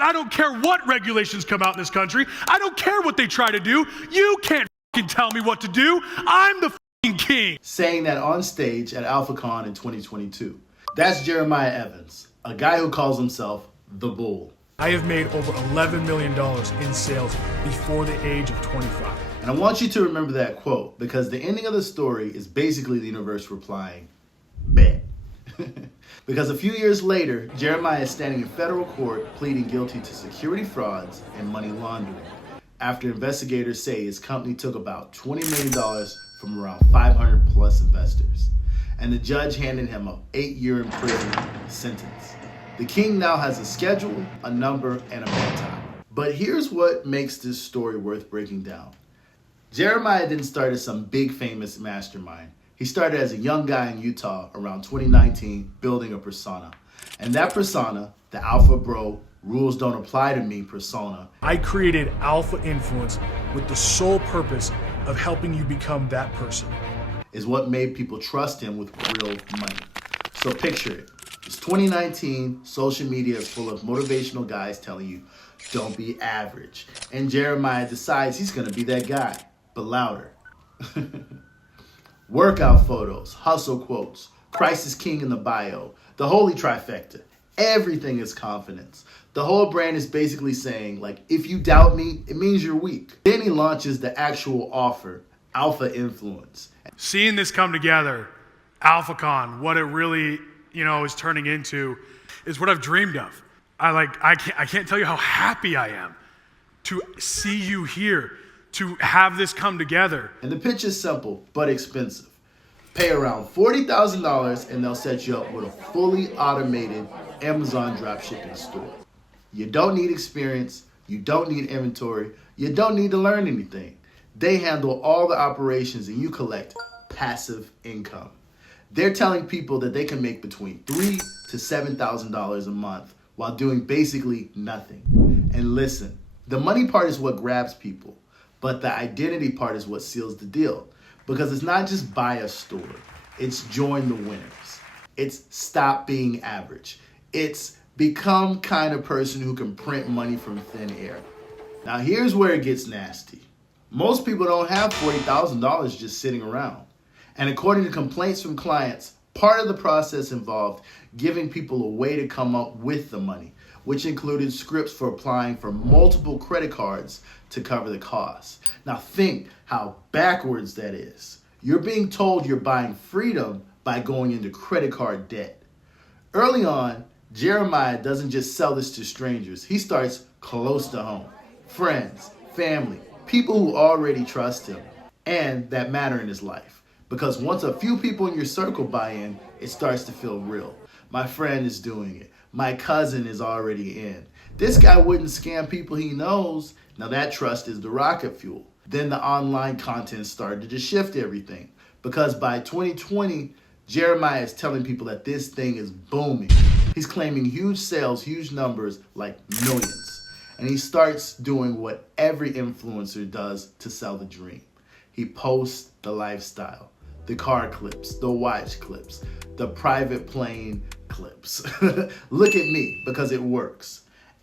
I don't care what regulations come out in this country. I don't care what they try to do. You can't fucking tell me what to do. I'm the fucking king. Saying that on stage at AlphaCon in 2022. That's Jeremiah Evans, a guy who calls himself the Bull. I have made over $11 million in sales before the age of 25. And I want you to remember that quote because the ending of the story is basically the universe replying, bet. Because a few years later, Jeremiah is standing in federal court pleading guilty to security frauds and money laundering after investigators say his company took about $20 million from around 500 plus investors. And the judge handed him an 8-year in prison sentence. The king now has a schedule, a number, and a bedtime. But here's what makes this story worth breaking down. Jeremiah didn't start as some big famous mastermind. He started as a young guy in Utah around 2019, building a persona. And that persona, the alpha bro, rules don't apply to me persona. I created Alpha Influence with the sole purpose of helping you become that person. Is what made people trust him with real money. So picture it. It's 2019, social media is full of motivational guys telling you, don't be average. And Jeremiah decides he's gonna be that guy, but louder. Workout photos, hustle quotes, Christ is king in the bio, the holy trifecta. Everything is confidence. The whole brand is basically saying, like, if you doubt me, it means you're weak. Then he launches the actual offer, Alpha Influence. Seeing this come together, AlphaCon, what it really, is turning into is what I've dreamed of. I can't tell you how happy I am to see you here, to have this come together. And the pitch is simple, but expensive. Pay around $40,000 and they'll set you up with a fully automated Amazon dropshipping store. You don't need experience, you don't need inventory, you don't need to learn anything. They handle all the operations and you collect passive income. They're telling people that they can make between $3,000 to $7,000 a month while doing basically nothing. And listen, the money part is what grabs people, but the identity part is what seals the deal. Because it's not just buy a store, it's join the winners. It's stop being average. It's become kind of person who can print money from thin air. Now here's where it gets nasty. Most people don't have $40,000 just sitting around. And according to complaints from clients, part of the process involved giving people a way to come up with the money, which included scripts for applying for multiple credit cards to cover the costs. Now think how backwards that is. You're being told you're buying freedom by going into credit card debt. Early on, Jeremiah doesn't just sell this to strangers. He starts close to home. Friends, family, people who already trust him and that matter in his life. Because once a few people in your circle buy in, it starts to feel real. My friend is doing it. My cousin is already in. This guy wouldn't scam people he knows. Now that trust is the rocket fuel. Then the online content started to shift everything. Because by 2020, Jeremiah is telling people that this thing is booming. He's claiming huge sales, huge numbers, like millions. And he starts doing what every influencer does to sell the dream. He posts the lifestyle, the car clips, the watch clips, the private plane clips. Look at me, because it works.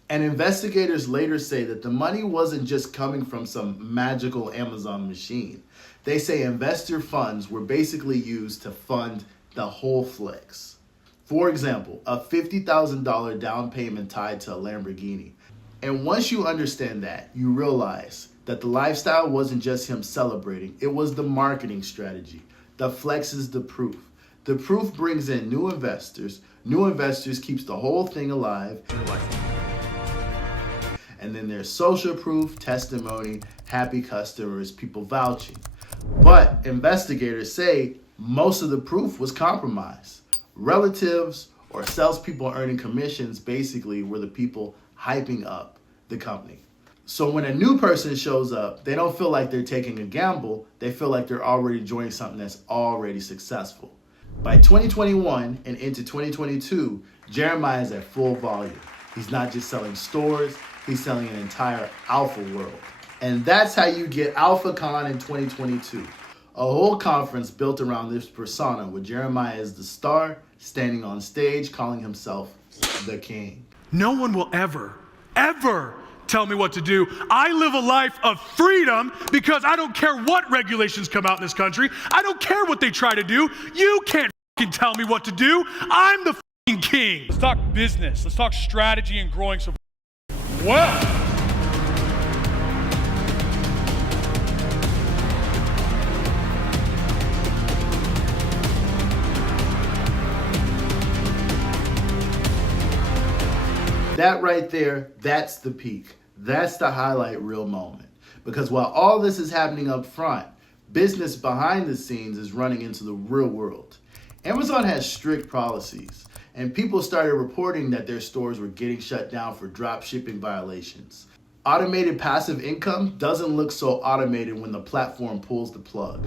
And investigators later say that the money wasn't just coming from some magical Amazon machine. They say investor funds were basically used to fund the whole flex. For example, a $50,000 down payment tied to a Lamborghini. And once you understand that, you realize that the lifestyle wasn't just him celebrating, it was the marketing strategy. The flex is the proof. The proof brings in new investors. New investors keeps the whole thing alive. And then there's social proof, testimony, happy customers, people vouching. But investigators say most of the proof was compromised. Relatives or salespeople earning commissions basically were the people hyping up the company. So when a new person shows up, they don't feel like they're taking a gamble. They feel like they're already joining something that's already successful. By 2021 and into 2022, Jeremiah is at full volume. He's not just selling stores, he's selling an entire alpha world. And that's how you get AlphaCon in 2022. A whole conference built around this persona where Jeremiah is the star, standing on stage, calling himself the king. No one will ever ever tell me what to do. I live a life of freedom because I don't care what regulations come out in this country. I don't care what they try to do. You can't fucking tell me what to do. I'm the fucking king. Let's talk business. Let's talk strategy and growing some wealth. That right there, that's the peak. That's the highlight reel moment. Because while all this is happening up front, business behind the scenes is running into the real world. Amazon has strict policies, and people started reporting that their stores were getting shut down for drop shipping violations. Automated passive income doesn't look so automated when the platform pulls the plug.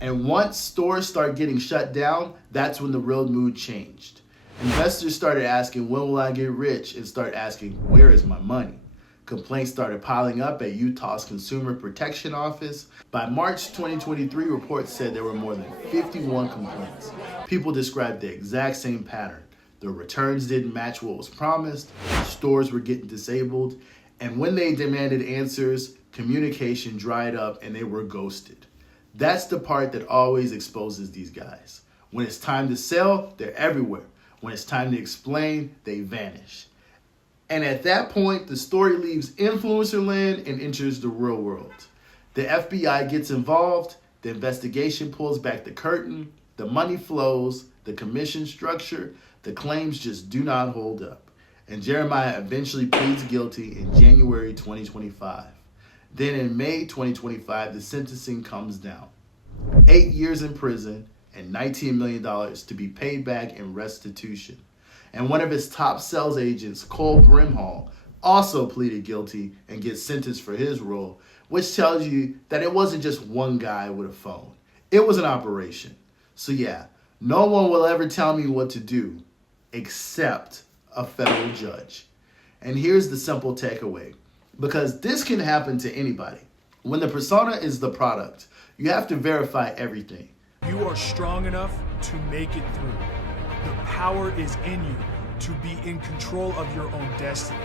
And once stores start getting shut down, that's when the real mood changed. Investors started asking, when will I get rich? And start asking, where is my money? Complaints started piling up at Utah's Consumer Protection Office. By March 2023, reports said there were more than 51 complaints. People described the exact same pattern. The returns didn't match what was promised, stores were getting disabled, and when they demanded answers, communication dried up and they were ghosted. That's the part that always exposes these guys. When it's time to sell, they're everywhere. When it's time to explain, they vanish. And at that point, the story leaves influencer land and enters the real world. The FBI gets involved, the investigation pulls back the curtain, the money flows, the commission structure, the claims just do not hold up. And Jeremiah eventually pleads guilty in January 2025. Then in May 2025, the sentencing comes down. 8 years in prison and $19 million to be paid back in restitution. And one of his top sales agents, Cole Brimhall, also pleaded guilty and gets sentenced for his role, which tells you that it wasn't just one guy with a phone. It was an operation. So yeah, no one will ever tell me what to do except a federal judge. And here's the simple takeaway, because this can happen to anybody. When the persona is the product, you have to verify everything. You are strong enough to make it through. The power is in you to be in control of your own destiny.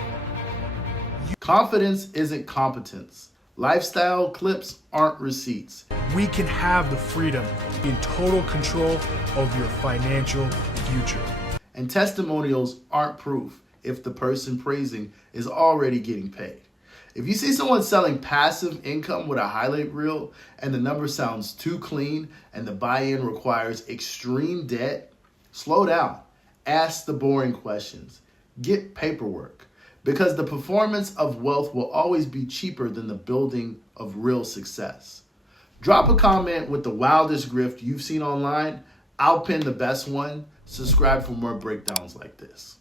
Confidence isn't competence. Lifestyle clips aren't receipts. We can have the freedom in total control of your financial future. And testimonials aren't proof if the person praising is already getting paid. If you see someone selling passive income with a highlight reel and the number sounds too clean and the buy-in requires extreme debt, slow down. Ask the boring questions. Get paperwork. Because the performance of wealth will always be cheaper than the building of real success. Drop a comment with the wildest grift you've seen online. I'll pin the best one. Subscribe for more breakdowns like this.